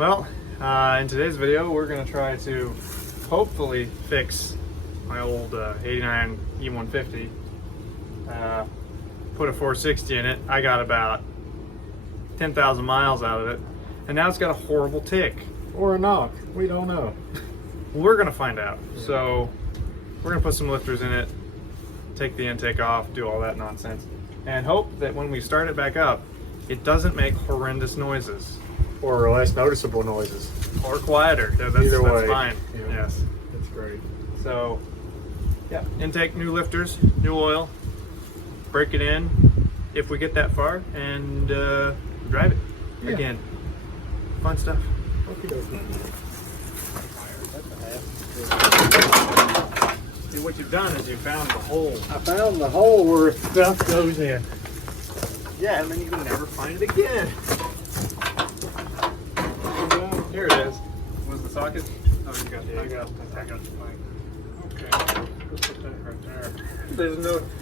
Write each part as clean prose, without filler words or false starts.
Well, in today's video, we're going to try to hopefully fix my old 89 E150. Put a 460 in it. I got about 10,000 miles out of it, and now it's got a horrible tick. Or a knock. We don't know. We're going to find out. Yeah. So we're going to put some lifters in it, take the intake off, do all that nonsense, and hope that when we start it back up, it doesn't make horrendous noises. Or less noticeable noises. Or quieter. That's fine. Yeah. Yes. That's great. So, yeah, intake, new lifters, new oil, break it in if we get that far, and drive it again. Fun stuff. See, what you've done is you found the hole. I found the hole where stuff goes in. Yeah, and then you can never find it again. Here it is. Was the socket? Oh, you got the. I got the pipe. Okay, let's put that right there.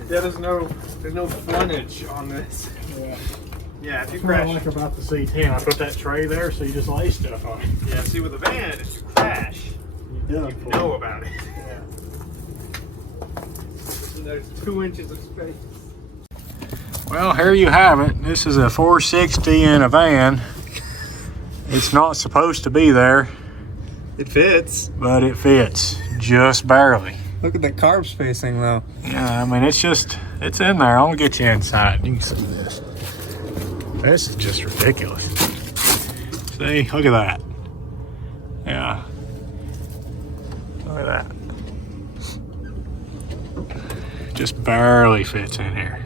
There's no frontage on this. Yeah, if you crash. Like about the C10, I put that tray there so you just lay stuff on it. Yeah, see with the van, if you crash, you know about it. Yeah. So there's 2 inches of space. Well, here you have it. This is a 460 in a van. It's not supposed to be there. It fits. But it fits, just barely. Look at the carb spacing though. Yeah, I mean, it's in there. I'll get you inside. You can see this. This is just ridiculous. See, look at that. Yeah. Look at that. Just barely fits in here.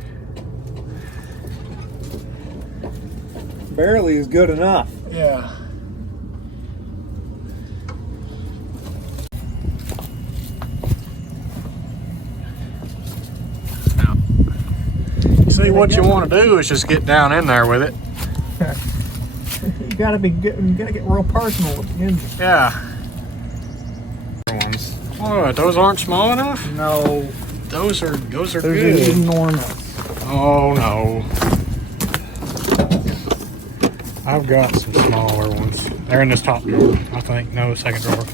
Barely is good enough. Yeah. Now, see, what you want to do is just get down in there with it. You gotta get real personal with the engine. Yeah. Ones. What? Those aren't small enough? No. Those are Those good. are enormous. Oh no. I've got some smaller ones. They're in this top drawer, I think. No, second drawer.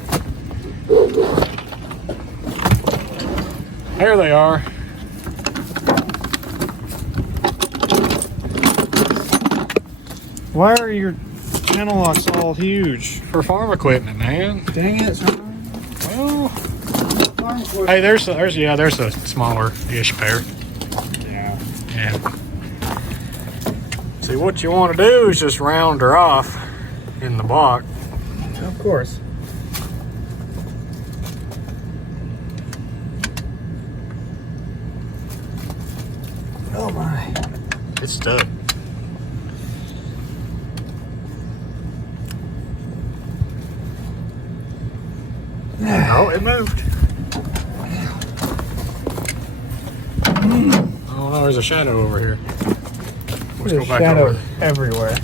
There they are. Why are your channel locks all huge? For farm equipment, man. Dang it. Well, hey, there's a smaller-ish pair. Yeah. Yeah. See, what you want to do is just round her off in the block. Of course. Oh my. It's stuck. Oh, it moved. Oh no, there's a shadow over here. Let's go back shadow over there. Everywhere.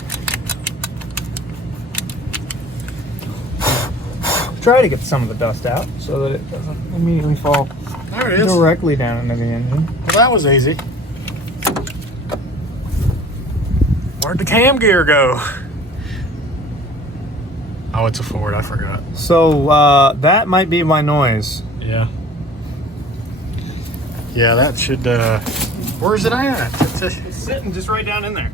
Try to get some of the dust out so that it doesn't immediately fall There it is. directly down into the engine. Well, that was easy. Where'd the cam gear go? Oh, it's a Ford. I forgot. So that might be my noise. Yeah. Yeah, that should. Where's it at? It's sitting just right down in there.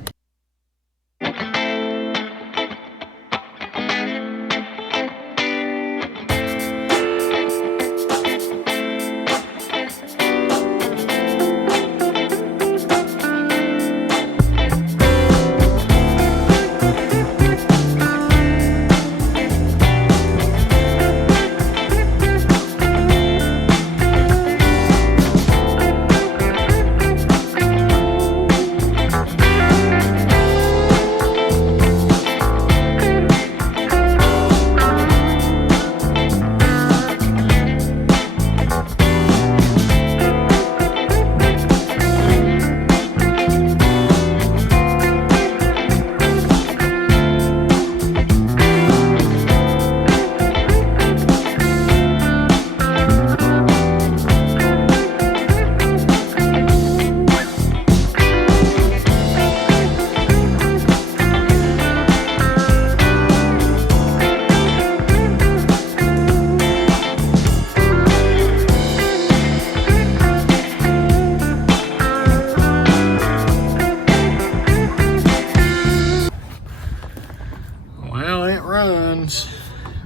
runs.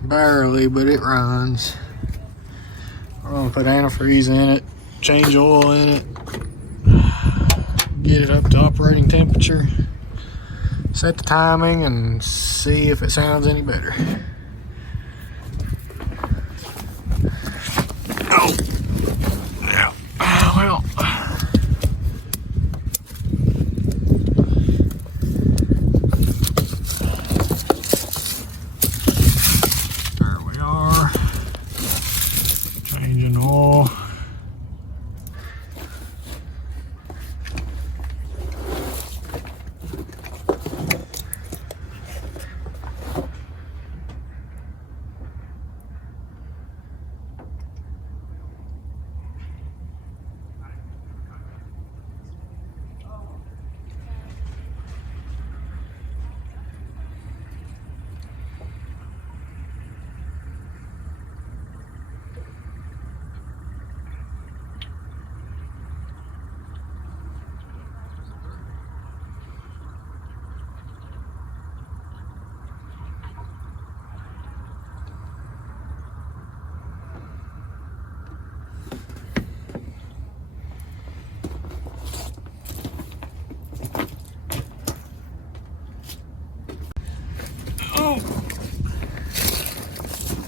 Barely, but it runs. I'm gonna put antifreeze in it, change oil in it, get it up to operating temperature, set the timing, and see if it sounds any better. Oh, yeah. Well. There we are. Changing oil.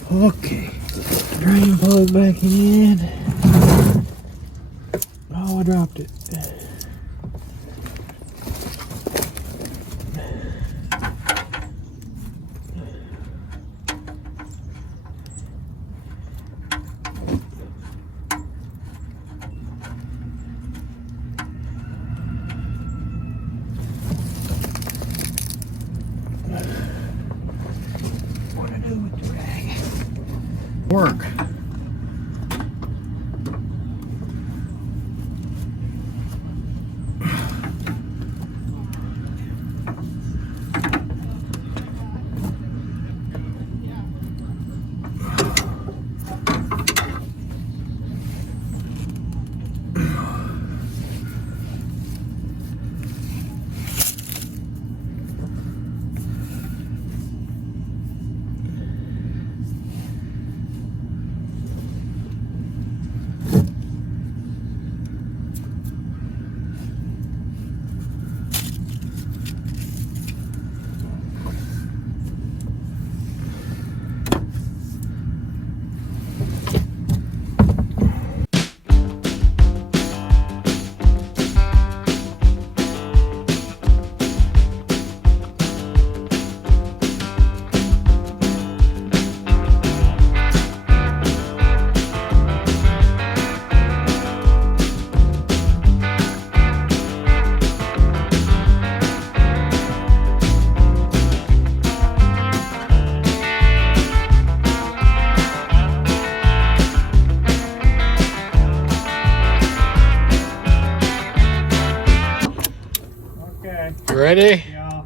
Okay, drain plug back in. Oh, I dropped it. What to do with the rag? Work. You ready? Yeah.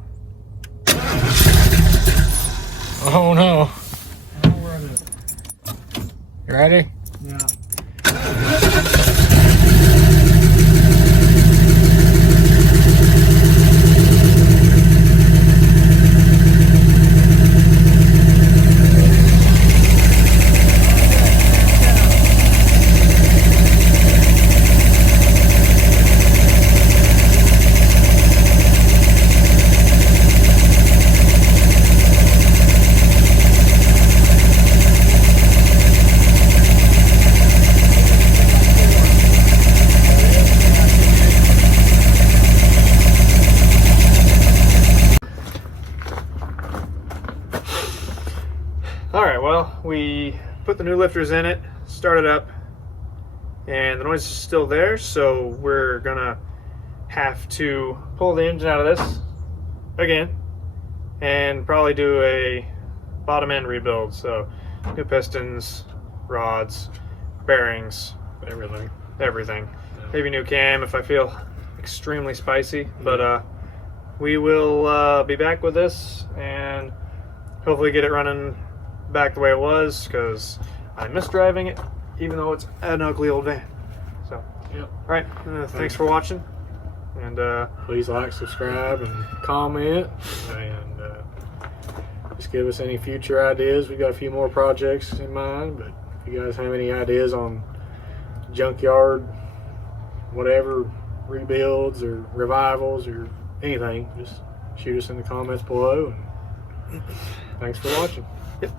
Oh no. I don't know where it is. You ready? Yeah. Alright, well, we put the new lifters in it, started up, and the noise is still there, so we're gonna have to pull the engine out of this again and probably do a bottom end rebuild. So new pistons, rods, bearings, everything. Maybe new cam if I feel extremely spicy, but we will be back with this and hopefully get it running back the way it was, because I miss driving it even though it's an ugly old van. So Yep. all right, thanks for watching, and Please like, subscribe, and comment, and Just give us any future ideas. We got a few more projects in mind, but if you guys have any ideas on junkyard, whatever, rebuilds or revivals or anything, just shoot us in the comments below. And thanks for watching. Yeah.